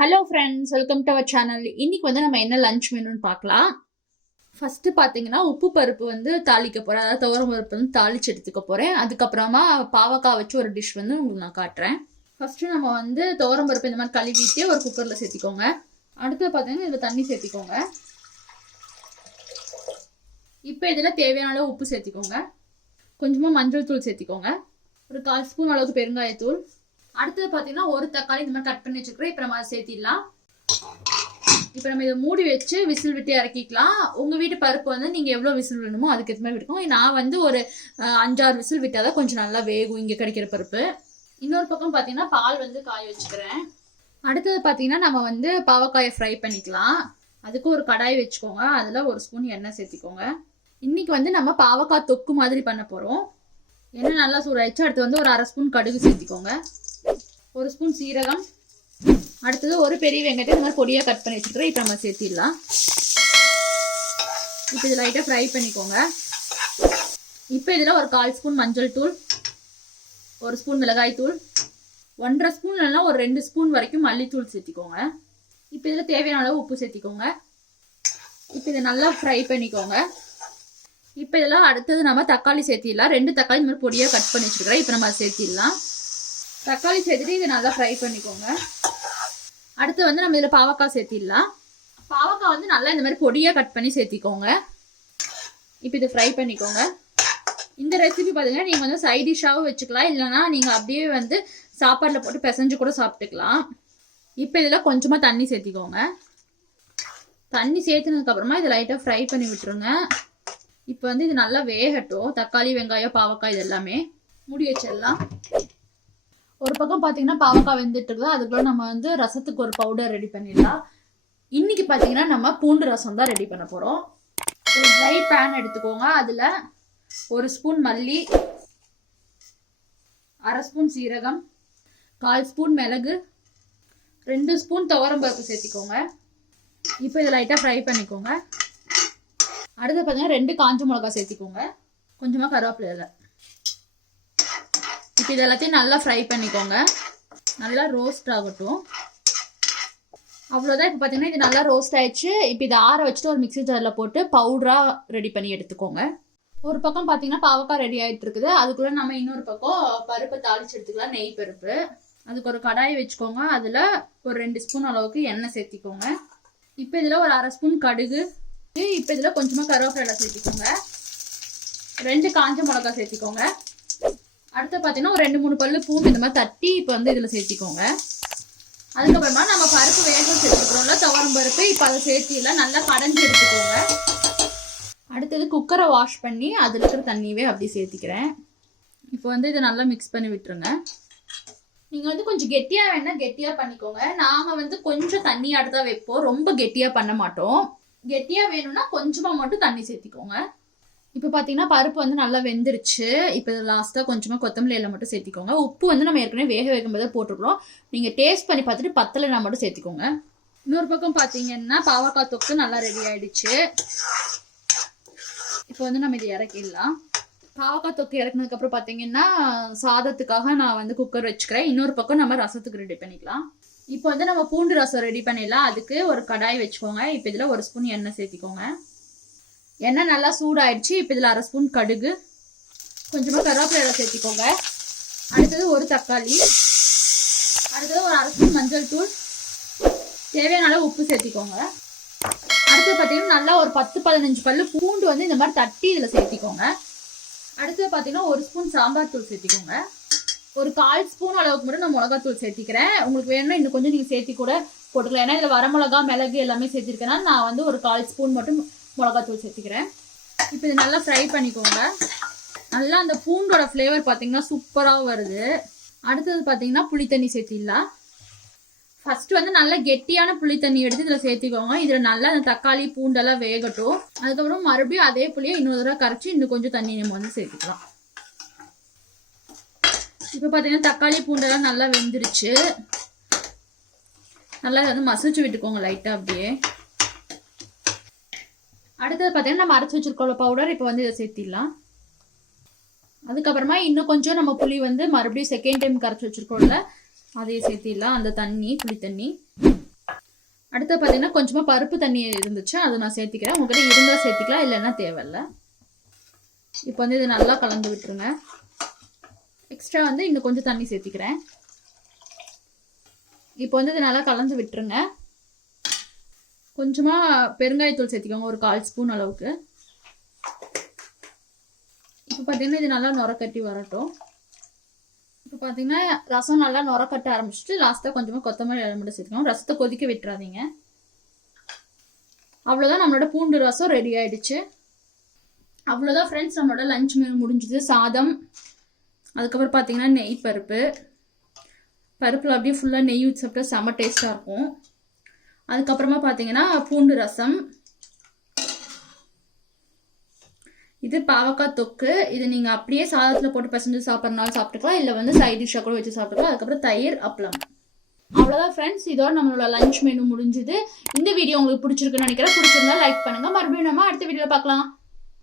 Hello friends, welcome to our channel. இன்னைக்கு வந்து நம்ம என்ன லஞ்ச் மெனுன்னு பார்க்கலாம். ஃபர்ஸ்ட் பார்த்தீங்கன்னா உப்பு பருப்பு வந்து தாளிக்க போகிறேன். அதாவது துவரம் பருப்பு வந்து தாளிச்சு எடுத்துக்க போகிறேன். அதுக்கப்புறமா பாவக்காய் வச்சு ஒரு டிஷ் வந்து உங்களுக்கு நான் காட்டுறேன். ஃபர்ஸ்ட்டு நம்ம வந்து துவரம் பருப்பு இந்த மாதிரி கழுவிட்டு ஒரு குக்கரில் சேர்த்திக்கோங்க. அடுத்து பார்த்தீங்கன்னா இதில் தண்ணி சேர்த்திக்கோங்க. இப்போ இதில் தேவையான அளவு உப்பு சேர்த்திக்கோங்க. கொஞ்சமாக மஞ்சள் தூள் சேர்த்திக்கோங்க. ஒரு 1/4 ஸ்பூன் அளவுக்கு பெருங்காயத்தூள். அடுத்தது பார்த்தீங்கன்னா ஒரு தக்காளி இந்த மாதிரி கட் பண்ணி வச்சுக்கிறேன். இப்போ நம்ம அதை சேர்த்திடலாம். இப்போ நம்ம இதை மூடி வச்சு விசில் விட்டு இறக்கிக்கலாம். உங்கள் வீட்டு பருப்பு வந்து நீங்கள் எவ்வளோ விசில் வேணுமோ அதுக்கேற்ற மாதிரி விட்டுக்கோங்க. நான் வந்து ஒரு 5-6 விசில் விட்டால் தான் கொஞ்சம் நல்லா வேகும் இங்கே கிடைக்கிற பருப்பு. இன்னொரு பக்கம் பார்த்தீங்கன்னா பால் வந்து காய வச்சுக்கிறேன். அடுத்தது பார்த்தீங்கன்னா நம்ம வந்து பாவக்காயை ஃப்ரை பண்ணிக்கலாம். அதுக்கு ஒரு கடாய் வச்சுக்கோங்க. அதில் 1 ஸ்பூன் எண்ணெய் சேர்த்திக்கோங்க. இன்னைக்கு வந்து நம்ம பாவக்காய் தொக்கு மாதிரி பண்ண போகிறோம். எண்ணெய் நல்லா சூடாயிடுச்சு. அடுத்து வந்து ஒரு 1/2 ஸ்பூன் கடுகு சேர்த்திக்கோங்க. 1 ஸ்பூன் சீரகம். அடுத்தது ஒரு பெரிய வெங்காயத்தை இந்த மாதிரி பொடியாக கட் பண்ணி வச்சுக்கிறேன். இப்போ நம்ம சேர்த்திடலாம். இப்போ இது லைட்டாக ஃப்ரை பண்ணிக்கோங்க. இப்போ இதில் ஒரு 1/4 ஸ்பூன் மஞ்சள் தூள், 1 ஸ்பூன் மிளகாய் தூள், 1.5 ஸ்பூன் இல்லைன்னா ஒரு 2 ஸ்பூன் வரைக்கும் மல்லித்தூள் சேர்த்திக்கோங்க. இப்போ இதில் தேவையான அளவு உப்பு சேர்த்திக்கோங்க. இப்போ இதை நல்லா ஃப்ரை பண்ணிக்கோங்க. இப்போ இதெல்லாம் அடுத்தது நம்ம தக்காளி சேர்த்திடலாம். 2 தக்காளி இந்த மாதிரி பொடியாக கட் பண்ணி வச்சுக்கிறேன். இப்போ நம்ம சேர்த்திடலாம். தக்காளி சேர்த்துட்டு இதை நல்லா ஃப்ரை பண்ணிக்கோங்க. அடுத்து வந்து நம்ம இதில் பாவக்காய் சேர்த்திடலாம். பாவக்காய் வந்து நல்லா இந்த மாதிரி பொடியாக கட் பண்ணி சேர்த்திக்கோங்க. இப்போ இதை ஃப்ரை பண்ணிக்கோங்க. இந்த ரெசிபி பார்த்தீங்கன்னா நீங்கள் வந்து சைட் டிஷ்ஷாகவும் வச்சுக்கலாம், இல்லைனா நீங்கள் அப்படியே வந்து சாப்பாட்டில் போட்டு பிசைஞ்சு கூட சாப்பிட்டுக்கலாம். இப்போ இதில் கொஞ்சமாக தண்ணி சேர்த்திக்கோங்க. தண்ணி சேர்த்துனதுக்கப்புறமா இதை லைட்டாக ஃப்ரை பண்ணி விட்டுருங்க. இப்போ வந்து இது நல்லா வேகட்டும். தக்காளி, வெங்காயம், பாவக்காய் இது எல்லாமே மூடி வச்சிடலாம். ஒரு பக்கம் பார்த்தீங்கன்னா பாவக்காய் வெந்துட்டு இருக்குது. அதுக்குள்ள நம்ம வந்து ரசத்துக்கு ஒரு பவுடர் ரெடி பண்ணிடலாம். இன்னைக்கு பார்த்தீங்கன்னா நம்ம பூண்டு ரசம் தான் ரெடி பண்ண போகிறோம். ஒரு ட்ரை பேன் எடுத்துக்கோங்க. அதில் 1 ஸ்பூன் மல்லி, 1/2 ஸ்பூன் சீரகம், 1/4 ஸ்பூன் மிளகு, 2 ஸ்பூன் துவரம் பருப்பு சேர்த்திக்கோங்க. இப்போ இதை லைட்டாக ஃப்ரை பண்ணிக்கோங்க. அடுத்து பார்த்தீங்கன்னா 2 காஞ்ச மிளகாய் சேர்த்திக்கோங்க. கொஞ்சமாக கருவேப்பிலை இலை. இப்போ இது எல்லாத்தையும் நல்லா ஃப்ரை பண்ணிக்கோங்க. நல்லா ரோஸ்ட் ஆகட்டும். அவ்வளோதான். இப்போ பார்த்தீங்கன்னா இது நல்லா ரோஸ்ட் ஆயிடுச்சு. இப்போ இதை ஆற வச்சுட்டு ஒரு மிக்ஸி ஜாரில் போட்டு பவுடராக ரெடி பண்ணி எடுத்துக்கோங்க. ஒரு பக்கம் பார்த்தீங்கன்னா பாவக்காய் ரெடி ஆகிட்டு இருக்குது. அதுக்குள்ளே நம்ம இன்னொரு பக்கம் பருப்பை தாளிச்சு எடுத்துக்கலாம். நெய் பருப்பு. அதுக்கு ஒரு கடாயை வச்சுக்கோங்க. அதில் ஒரு 2 ஸ்பூன் அளவுக்கு எண்ணெய் சேர்த்திக்கோங்க. இப்போ இதில் ஒரு 1/2 ஸ்பூன் கடுகு. இப்போ இதில் கொஞ்சமாக கருவேப்பிலை சேர்த்திக்கோங்க. 2 காஞ்ச மிளகாய் சேர்த்திக்கோங்க. அடுத்து பார்த்தீங்கன்னா ஒரு 2-3 பல்லு பூண்டு இந்த மாதிரி தட்டி இப்போ வந்து இதில் சேர்த்திக்கோங்க. அதுக்கப்புறமா நம்ம பருப்பு வேக சேர்த்துக்கிறோம்ல, துவரம் பருப்பு. இப்போ அதை சேர்த்திலாம் நல்லா கடைஞ்சி எடுத்துக்கோங்க. அடுத்தது குக்கரை வாஷ் பண்ணி அதில் இருக்கிற தண்ணியவே அப்படி சேர்த்திக்கிறேன். இப்போ வந்து இதை நல்லா மிக்ஸ் பண்ணி விட்டுருங்க. நீங்கள் வந்து கொஞ்சம் கெட்டியாக வேணா கெட்டியாக பண்ணிக்கோங்க. நாங்கள் வந்து கொஞ்சம் தண்ணியாட்டு தான் வைப்போம், ரொம்ப கெட்டியாக பண்ண மாட்டோம். கெட்டியாக வேணும்னா கொஞ்சமாக மட்டும் தண்ணி சேர்த்திக்கோங்க. இப்போ பார்த்தீங்கன்னா பருப்பு வந்து நல்லா வெந்துருச்சு. இப்போ லாஸ்ட்டாக கொஞ்சமாக கொத்தமல்லி இலை மட்டும் சேர்த்திக்கோங்க. உப்பு வந்து நம்ம ஏற்கனவே வேக வைக்கும்போது போட்டுருக்கோம். நீங்கள் டேஸ்ட் பண்ணி பார்த்துட்டு பத்தலைனா மட்டும் சேர்த்திக்கோங்க. இன்னொரு பக்கம் பார்த்தீங்கன்னா பாவக்காய் தொக்கு நல்லா ரெடி ஆயிடுச்சு. இப்போ வந்து நம்ம இதை இறக்கிடலாம். பாவக்காய் தொக்கு இறக்குனதுக்கப்புறம் பார்த்தீங்கன்னா சாதத்துக்காக நான் வந்து குக்கர் வச்சுக்கிறேன். இன்னொரு பக்கம் நம்ம ரசத்துக்கு ரெடி பண்ணிக்கலாம். இப்போ வந்து நம்ம பூண்டு ரசம் ரெடி பண்ணிடலாம். அதுக்கு ஒரு கடாய் வச்சுக்கோங்க. இப்போ இதில் 1 ஸ்பூன் எண்ணெய் சேர்த்திக்கோங்க. எண்ணெய் நல்லா சூடாயிடுச்சு. இப்போ இதில் 1/2 ஸ்பூன் கடுகு, கொஞ்சமாக கருவேப்பிலை சேர்த்திக்கோங்க. அடுத்தது ஒரு தக்காளி, அடுத்தது ஒரு 1/2 ஸ்பூன் மஞ்சள் தூள், தேவையான அளவு உப்பு சேர்த்திக்கோங்க. அடுத்தது பார்த்தீங்கன்னா நல்லா ஒரு 10-15 பல்லு பூண்டு வந்து இந்த மாதிரி தட்டி இதில் சேர்த்திக்கோங்க. அடுத்தது பார்த்தீங்கன்னா 1 ஸ்பூன் சாம்பார் தூள் சேர்த்திக்கோங்க. ஒரு 1/4 ஸ்பூன் அளவுக்கு மட்டும் நான் மிளகாத்தூள் சேர்த்திக்கிறேன். உங்களுக்கு வேணும்னா இன்னும் கொஞ்சம் நீங்கள் சேர்த்தி கூட போட்டுக்கலாம். ஏன்னா இதில் வரமிளகா, மிளகு எல்லாமே சேர்த்திருக்கேன்னா நான் வந்து ஒரு 1/4 ஸ்பூன் மட்டும் மிளகாத்தூள் சேர்த்திக்கிறேன். இப்போ இது நல்லா ஃப்ரை பண்ணிக்கோங்க. நல்லா அந்த பூண்டோட ஃப்ளேவர் பார்த்தீங்கன்னா சூப்பராக வருது. அடுத்தது பார்த்தீங்கன்னா புளி தண்ணி சேர்த்திடலாம். ஃபர்ஸ்ட் வந்து நல்லா கெட்டியான புளி தண்ணி எடுத்து இதில் சேர்த்திக்கோங்க. இதில் நல்லா அந்த தக்காளி பூண்டெல்லாம் வேகட்டும். அதுக்கப்புறம் மறுபடியும் அதே புளியை இன்னொரு தடவை கரைச்சி இன்னும் கொஞ்சம் தண்ணி நம்ம வந்து சேர்த்துக்கலாம். இப்போ பார்த்தீங்கன்னா தக்காளி பூண்டெல்லாம் நல்லா வெந்துருச்சு. நல்லா வந்து மசிச்சு விட்டுக்கோங்க லைட்டாக அப்படியே. அடுத்தது பார்த்தீங்கன்னா நம்ம அரைச்சி வச்சிருக்கோம் பவுடர். இப்போ வந்து இதை சேர்த்திடலாம். அதுக்கப்புறமா இன்னும் கொஞ்சம் நம்ம புளி வந்து மறுபடியும் செகண்ட் டைம் கரைச்சி வச்சிருக்கோம்ல, அதையே சேர்த்திடலாம். அந்த தண்ணி, புளி தண்ணி. அடுத்து பார்த்தீங்கன்னா கொஞ்சமாக பருப்பு தண்ணி இருந்துச்சு, அதை நான் சேர்த்திக்கிறேன். உங்கள்கிட்ட இருந்தால் சேர்த்திக்கலாம், இல்லைன்னா தேவையில்லை. இப்போ வந்து இது நல்லா கலந்து விட்டுருங்க. எக்ஸ்ட்ரா வந்து இங்கே கொஞ்சம் தண்ணி சேர்த்திக்கிறேன். இப்போ வந்து இது நல்லா கலந்து விட்டுருங்க. கொஞ்சமாக பெருங்காயத்தூள் சேர்த்திக்கோங்க, ஒரு 1/4 ஸ்பூன் அளவுக்கு. இப்போ பார்த்தீங்கன்னா இது நல்லா நுரக்கட்டி வரட்டும். இப்போ பார்த்தீங்கன்னா ரசம் நல்லா நுரக்கட்ட ஆரம்பிச்சுட்டு லாஸ்ட்டாக கொஞ்சமாக கொத்தமல்லி இலை மட்டும் சேர்த்துக்கோங்க. ரசத்தை கொதிக்க விட்டுறாதீங்க. அவ்வளோதான், நம்மளோட பூண்டு ரசம் ரெடி ஆயிடுச்சு. அவ்வளோதான் ஃப்ரெண்ட்ஸ், நம்மளோட லஞ்ச் மெனு முடிஞ்சுது. சாதம், அதுக்கப்புறம் பார்த்தீங்கன்னா நெய் பருப்பில் அப்படியே ஃபுல்லாக நெய் ஊற்றி சாப்பிட்டா செம்ம டேஸ்ட்டாக இருக்கும். அதுக்கப்புறமா பார்த்தீங்கன்னா பூண்டு ரசம், இது பாவக்காய் தொக்கு. இது நீங்கள் அப்படியே சாதத்தில் போட்டு பிசைஞ்சு சாப்பிட்றனாலும் சாப்பிட்டுக்கலாம், இல்லை வந்து சைட் டிஷ்ஷாக கூட வச்சு சாப்பிட்டுக்கலாம். அதுக்கப்புறம் தயிர், அப்பளம். அவ்வளோதான் ஃப்ரெண்ட்ஸ், இதோட நம்மளோட லஞ்ச் மெனு முடிஞ்சுது. இந்த வீடியோ உங்களுக்கு பிடிச்சிருக்குன்னு நினைக்கிறேன். பிடிச்சிருந்தா லைக் பண்ணுங்கள். மறுபடியும் நம்ம அடுத்த வீடியோவில் பார்க்கலாம்.